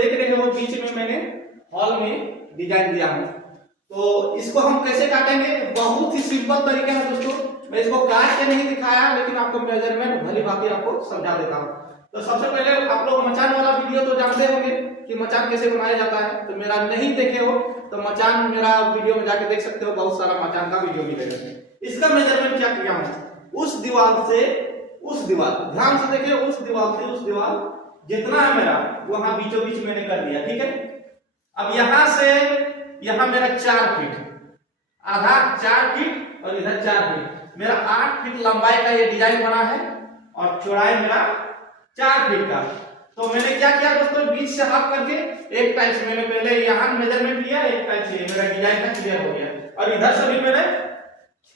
देख रहे हो बीच में मैंने हॉल में डिजाइन दिया हूँ। तो इसको हम कैसे काटेंगे, बहुत ही सिंपल तरीका है दोस्तों। मैं इसको काट के नहीं दिखाया, लेकिन आपको मेजरमेंट भली भांति आपको समझा देता हूँ। तो सबसे पहले आप लोग मचान वाला वीडियो तो जानते होंगे कि मचान कैसे बनाया जाता है। तो मेरा नहीं देखे हो तो मचान मेरा वीडियो में जाके देख सकते हो, बहुत सारा मचान का वीडियो मिलेगा। इसका मेजरमेंट क्या किया हूँ, उस दीवार से उस दीवार, ध्यान से देखिए, उस दीवार से उस दीवार जितना है मेरा वहां बीचों बीच मैंने कर दिया, ठीक है। अब यहां से यहां मेरा 4 फीट, आधा 4 फीट और इधर 4 फीट, मेरा 8 फीट लंबाई का ये डिजाइन बना है और चौड़ाई मेरा 4 फीट का। तो मैंने क्या किया दोस्तों, बीच से हाफ करके एक टाइप से मैंने पहले यहाँ मेजरमेंट लिया, एक टाइप से मेरा डिजाइन का क्लियर हो गया। और इधर से भी मैंने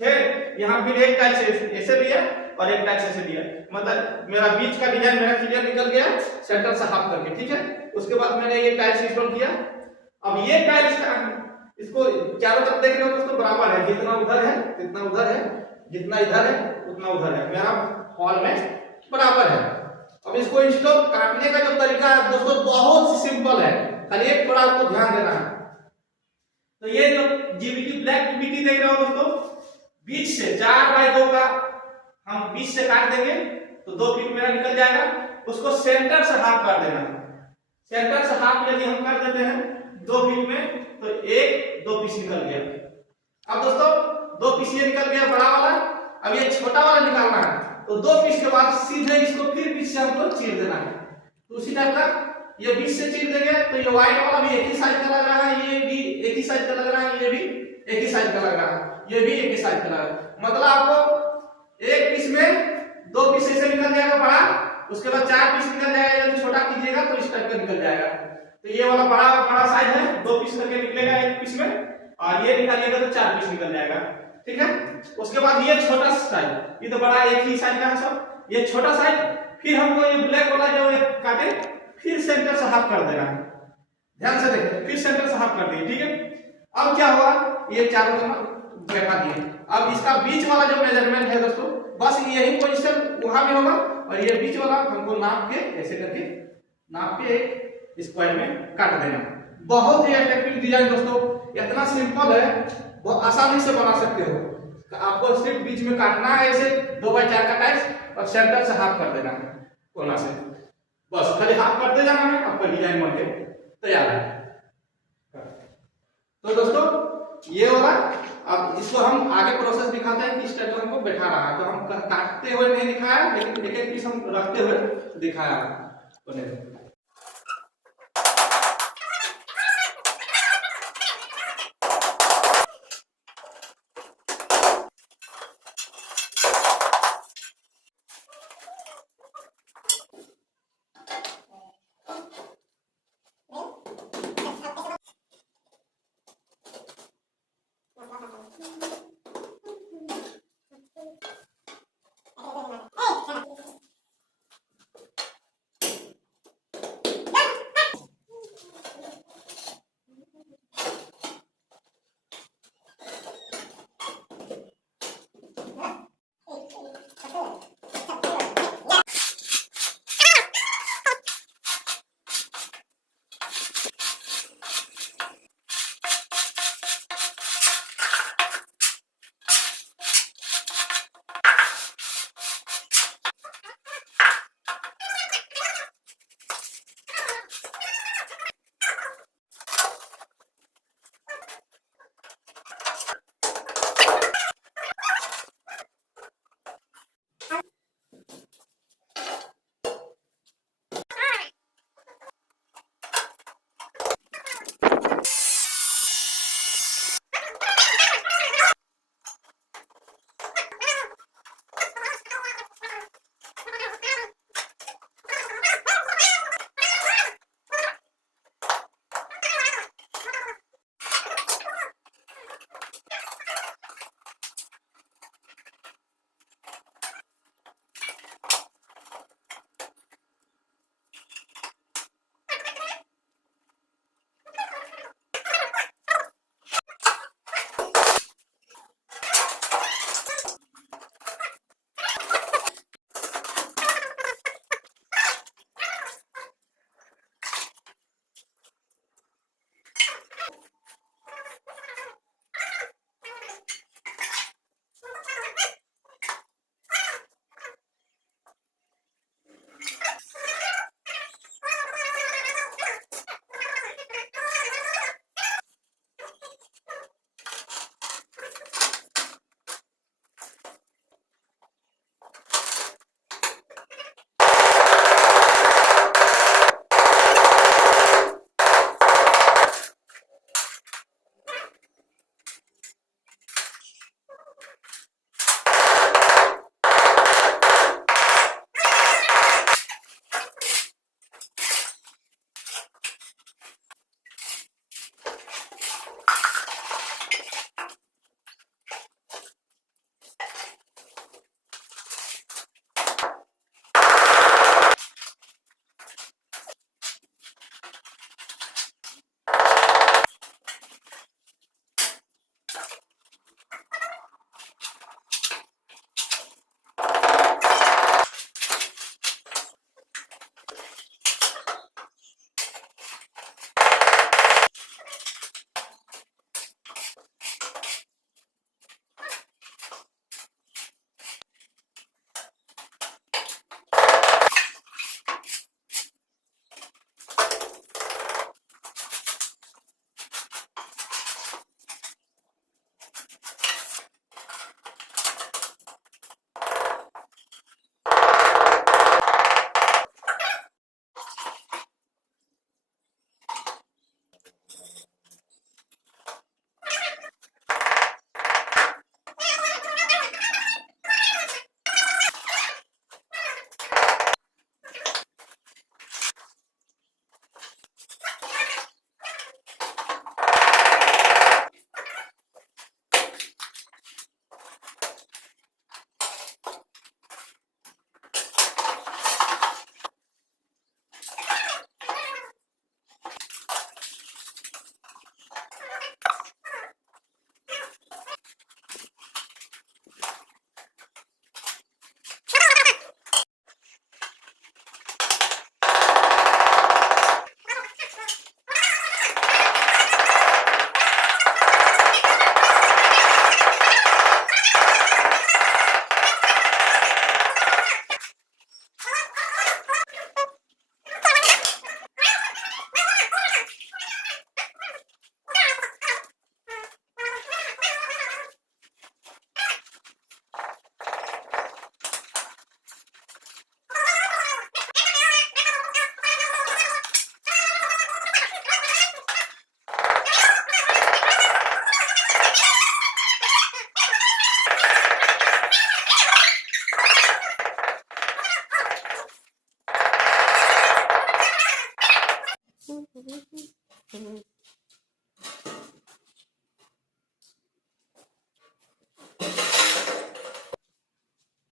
6 यहाँ फिर एक टाइप से ऐसे लिया और एक टाइप से ऐसे लिया, मतलब मेरा बीच का डिजाइन मेरा क्लियर निकल गया सेंटर से हाफ करके, ठीक है। उसके बाद मैंने ये टाइल्स इंस्टॉल किया। अब ये टाइल्स का इसको चारों तरफ देख रहे हो दोस्तों, बराबर है, जितना उधर है जितना उधर है, जितना इधर है उतना उधर है, मेरा हॉल में बराबर है। अब इसको इंस्टॉल काटने का जो तरीका है दोस्तों बहुत सिंपल है, खाली एक थोड़ा आपको ध्यान देना है। तो ये जो जीवीटी ब्लैक पीवीटी देख रहे हो दोस्तों, बीच से 4x2 का हम बीच से काट देंगे तो 2 फीट मेरा निकल जाएगा। उसको सेंटर से हाफ कर देना, सेंटर से हाफ यदि हम कर देते हैं 2 फीट में तो 1-2 पीस निकल गया। अब दोस्तों 2 पीस ये निकल गया बड़ा वाला, अब ये छोटा वाला निकालना है। तो 2 पीस के बाद सीधे इसको फिर बीच से हमको चीर देना है। तो उसी टाइप का ये बीच से चीर देंगे तो ये व्हाइट वाला भी एक ही साइज का लग रहा है, ये भी एक ही साइज का लग रहा है, ये भी एक ही साइज का लग रहा है, ये भी एक ही साइज का लग रहा है। मतलब आपको एक पीस में 2 पीस ऐसे निकल जाएगा बड़ा, उसके बाद 4 पीस निकल जाएगा। यदि छोटा कीजिएगा तो इस टाइप का निकल जाएगा। तो ये वाला बड़ा साइज है, 2 पीस करके निकलेगा एक पीस में, और ये निकालिएगा तो 4 पीस निकल जाएगा, ठीक है। उसके बाद ये छोटा साइज, ये तो बड़ा एक ही साइज का है सब, ये छोटा साइज, फिर हमको ये ब्लैक वाला जो काटे फिर सेंटर से हाफ कर देना है। ध्यान से देखिए, फिर सेंटर से हाफ कर दिए, ठीक है। अब क्या हुआ, ये चारों तरफ बैठा दिए। अब इसका बीच वाला जो मेजरमेंट है दोस्तों, बस यही पोजीशन वहां भी होगा, और ये बीच वाला हमको नाप के ऐसे करके नाप के एक स्क्वायर में काट देना। बहुत ही अट्रैक्टिव डिजाइन दोस्तों, इतना सिंपल है, बहुत आसानी से बना सकते हो। आपको सिर्फ बीच में काटना है ऐसे 2x4 का टाइल्स और सेंटर से हाफ कर देना है कोना से, बस खाली हाफ करते जाना है, आपका डिजाइन बन के तैयार है। तो दोस्तों ये वाला, अब इसको हम आगे प्रोसेस दिखाते हैं कि इस टाइप हमको बैठा रहा है। तो हम काटते हुए नहीं दिखाया, लेकिन एक एक पीस हम रखते हुए दिखाया।